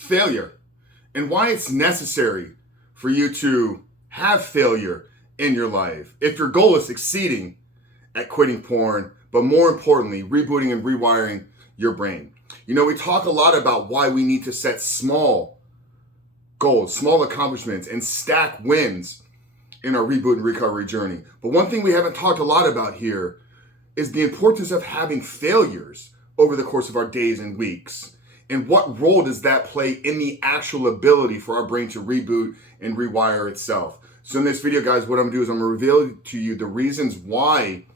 failure and why it's necessary for you to have failure in your life if your goal is succeeding at quitting porn, but more importantly, rebooting and rewiring your brain. You know, we talk a lot about why we need to set small goals, small accomplishments, and stack wins in our reboot and recovery journey. But one thing we haven't talked a lot about here is the importance of having failures over the course of our days and weeks. And what role does that play in the actual ability for our brain to reboot and rewire itself? So in this video, guys, what I'm gonna do is I'm gonna reveal to you the reasons why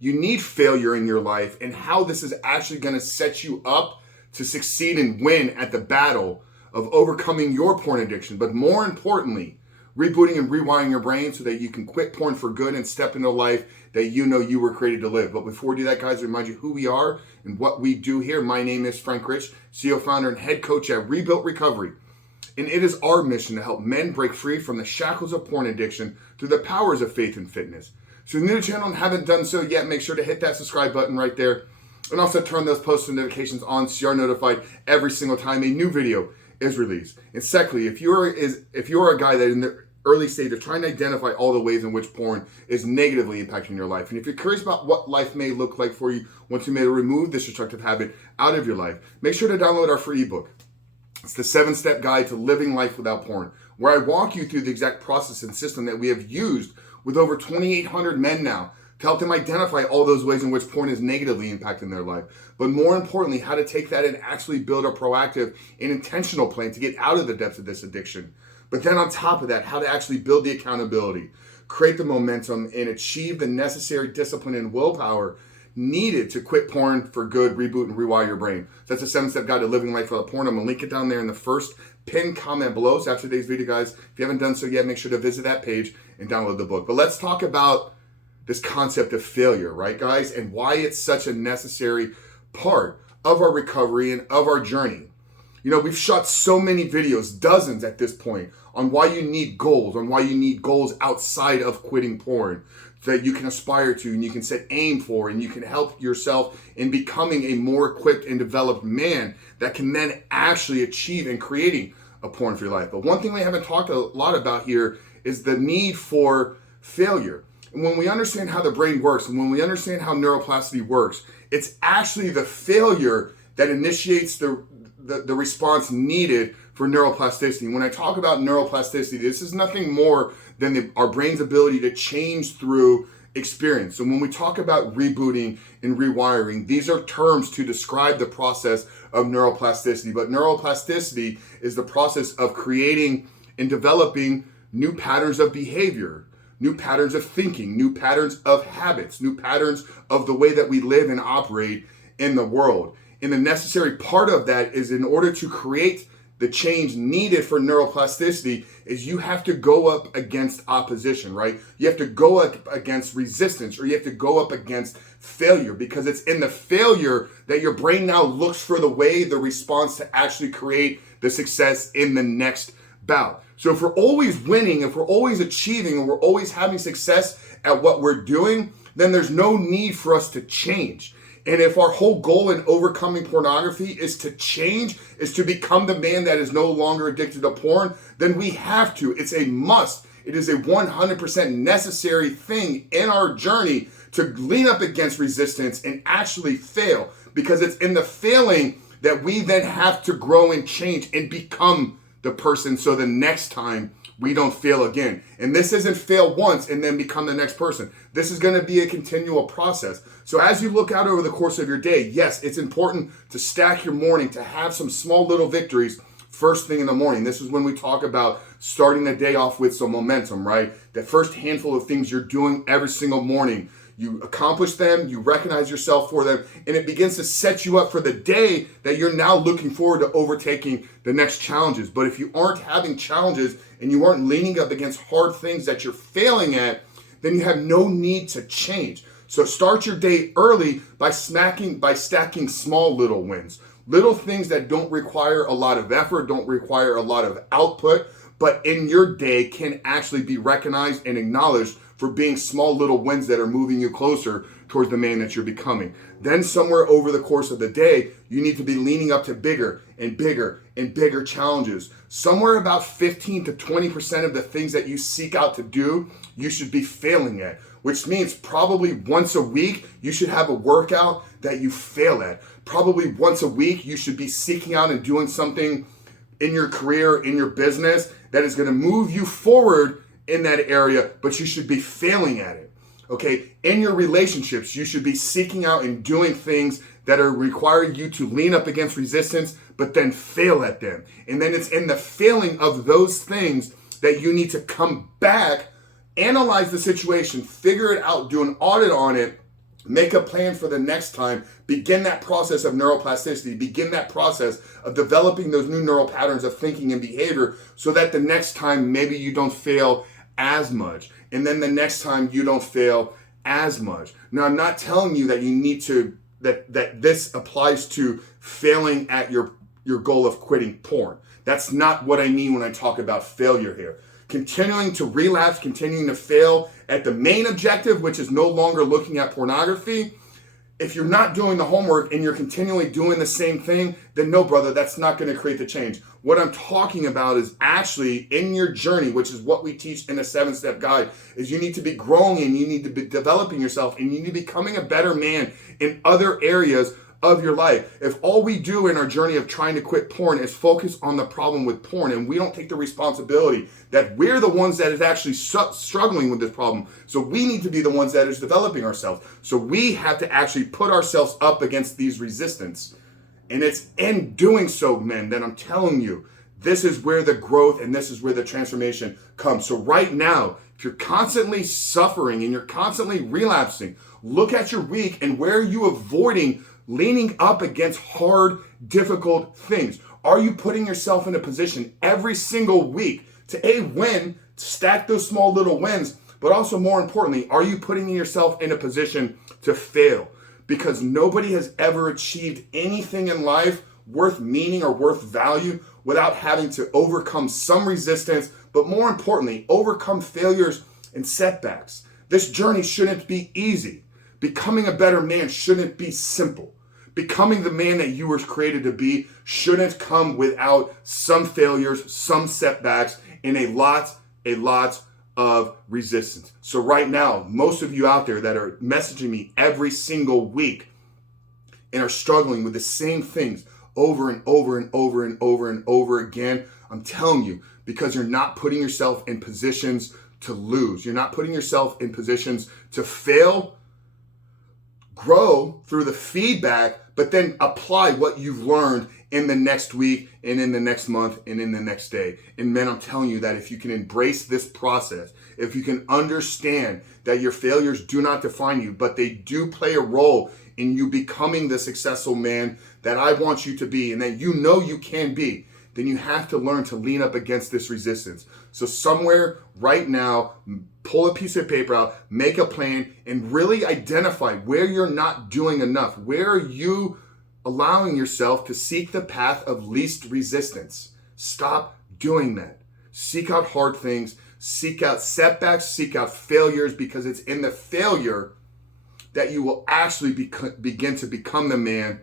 you need failure in your life and how this is actually gonna set you up to succeed and win at the battle of overcoming your porn addiction. But more importantly, rebooting and rewiring your brain so that you can quit porn for good and step into a life that you know you were created to live. But before we do that, guys, I remind you who we are and what we do here. My name is Frank Rich, CEO, founder, and head coach at Rebuilt Recovery. And it is our mission to help men break free from the shackles of porn addiction through the powers of faith and fitness. So if you're new to the channel and haven't done so yet, make sure to hit that subscribe button right there. And also turn those post notifications on so you're notified every single time a new video is released. And secondly, if you're a guy that in the early stage of trying to identify all the ways in which porn is negatively impacting your life, and if you're curious about what life may look like for you once you may remove this destructive habit out of your life, make sure to download our free ebook. It's the 7-step guide to living life without porn, where I walk you through the exact process and system that we have used with over 2,800 men now to help them identify all those ways in which porn is negatively impacting their life. But more importantly, how to take that and actually build a proactive and intentional plan to get out of the depths of this addiction. But then on top of that, how to actually build the accountability, create the momentum, and achieve the necessary discipline and willpower needed to quit porn for good, reboot, and rewire your brain. So that's a 7-step guide to living life without porn. I'm gonna link it down there in the first pinned comment below. So after today's video, guys, if you haven't done so yet, make sure to visit that page and download the book. But let's talk about this concept of failure, right, guys? And why it's such a necessary part of our recovery and of our journey. You know, we've shot so many videos, dozens at this point, on why you need goals, on why you need goals outside of quitting porn that you can aspire to and you can set aim for, and you can help yourself in becoming a more equipped and developed man that can then actually achieve and creating a porn-free life. But one thing we haven't talked a lot about here is the need for failure. And when we understand how the brain works and when we understand how neuroplasticity works, it's actually the failure that initiates the response needed for neuroplasticity. When I talk about neuroplasticity, this is nothing more than our brain's ability to change through experience. So when we talk about rebooting and rewiring, these are terms to describe the process of neuroplasticity. But neuroplasticity is the process of creating and developing new patterns of behavior, new patterns of thinking, new patterns of habits, new patterns of the way that we live and operate in the world. And the necessary part of that is, in order to create the change needed for neuroplasticity, is you have to go up against opposition, right? You have to go up against resistance, or you have to go up against failure, because it's in the failure that your brain now looks for the way, the response to actually create the success in the next bout. So if we're always winning, if we're always achieving, and we're always having success at what we're doing, then there's no need for us to change. And if our whole goal in overcoming pornography is to change, is to become the man that is no longer addicted to porn, then we have to. It's a must. It is a 100% necessary thing in our journey to lean up against resistance and actually fail, because it's in the failing that we then have to grow and change and become the person, so the next time we don't fail again. And this isn't fail once and then become the next person. This is gonna be a continual process. So as you look out over the course of your day, yes, it's important to stack your morning, to have some small little victories first thing in the morning. This is when we talk about starting the day off with some momentum, right? That first handful of things you're doing every single morning, you accomplish them, you recognize yourself for them, and it begins to set you up for the day that you're now looking forward to overtaking the next challenges. But if you aren't having challenges and you aren't leaning up against hard things that you're failing at, then you have no need to change. So start your day early by stacking small little wins. Little things that don't require a lot of effort, don't require a lot of output, but in your day can actually be recognized and acknowledged for being small little wins that are moving you closer towards the man that you're becoming. Then somewhere over the course of the day, you need to be leaning up to bigger and bigger and bigger challenges. Somewhere about 15 to 20% of the things that you seek out to do, you should be failing at, which means probably once a week, you should have a workout that you fail at. Probably once a week, you should be seeking out and doing something in your career, in your business, that is going to move you forward in that area, but you should be failing at it. Okay, in your relationships, you should be seeking out and doing things that are requiring you to lean up against resistance, but then fail at them. And then it's in the failing of those things that you need to come back, analyze the situation, figure it out, do an audit on it, make a plan for the next time, begin that process of neuroplasticity, begin that process of developing those new neural patterns of thinking and behavior so that the next time maybe you don't fail as much. And then the next time you don't fail as much. Now, I'm not telling you that you need to, that this applies to failing at your goal of quitting porn. That's not what I mean when I talk about failure here. Continuing to relapse, continuing to fail at the main objective, which is no longer looking at pornography. If you're not doing the homework and you're continually doing the same thing, then no, brother, that's not going to create the change. What I'm talking about is actually in your journey, which is what we teach in the 7-step guide, is you need to be growing and you need to be developing yourself and you need to be becoming a better man in other areas of your life. If all we do in our journey of trying to quit porn is focus on the problem with porn and we don't take the responsibility that we're the ones that is actually struggling with this problem. So we need to be the ones that is developing ourselves. So we have to actually put ourselves up against these resistance. And it's in doing so, men, that I'm telling you, this is where the growth and this is where the transformation comes. So right now, if you're constantly suffering and you're constantly relapsing, look at your week and where are you avoiding leaning up against hard, difficult things? Are you putting yourself in a position every single week to win, to stack those small little wins, but also more importantly, are you putting yourself in a position to fail? Because nobody has ever achieved anything in life worth meaning or worth value without having to overcome some resistance, but more importantly, overcome failures and setbacks. This journey shouldn't be easy. Becoming a better man shouldn't be simple. Becoming the man that you were created to be shouldn't come without some failures, some setbacks, and a lot of resistance. So right now, most of you out there that are messaging me every single week and are struggling with the same things over and over and over and over and over again, I'm telling you, because you're not putting yourself in positions to lose. You're not putting yourself in positions to fail, grow through the feedback, but then apply what you've learned in the next week and in the next month and in the next day. And man, I'm telling you that if you can embrace this process, if you can understand that your failures do not define you, but they do play a role in you becoming the successful man that I want you to be and that you know you can be, then you have to learn to lean up against this resistance. So somewhere right now, pull a piece of paper out, make a plan, and really identify where you're not doing enough. Where are you allowing yourself to seek the path of least resistance? Stop doing that. Seek out hard things, seek out setbacks, seek out failures, because it's in the failure that you will actually begin to become the man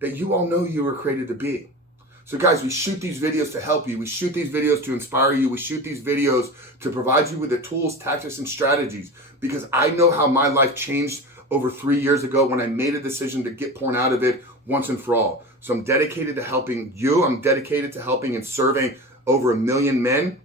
that you all know you were created to be. So guys, we shoot these videos to help you. We shoot these videos to inspire you. We shoot these videos to provide you with the tools, tactics, and strategies, because I know how my life changed over 3 years ago when I made a decision to get porn out of it once and for all. So I'm dedicated to helping you. I'm dedicated to helping and serving over 1 million men.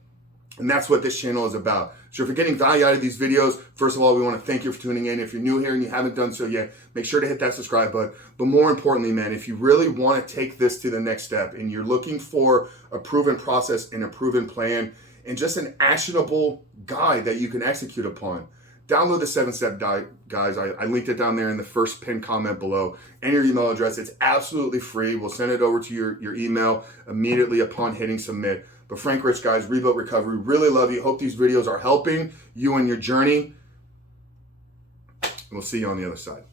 And that's what this channel is about. So if you're getting value out of these videos, first of all, we want to thank you for tuning in. If you're new here and you haven't done so yet, make sure to hit that subscribe button. But more importantly, man, if you really want to take this to the next step and you're looking for a proven process and a proven plan and just an actionable guide that you can execute upon, download the 7-step guide, guys. I linked it down there in the first pinned comment below. And your email address. It's absolutely free. We'll send it over to your email immediately upon hitting submit. But Frank Rich, guys, Rebuilt Recovery, really love you. Hope these videos are helping you in your journey. We'll see you on the other side.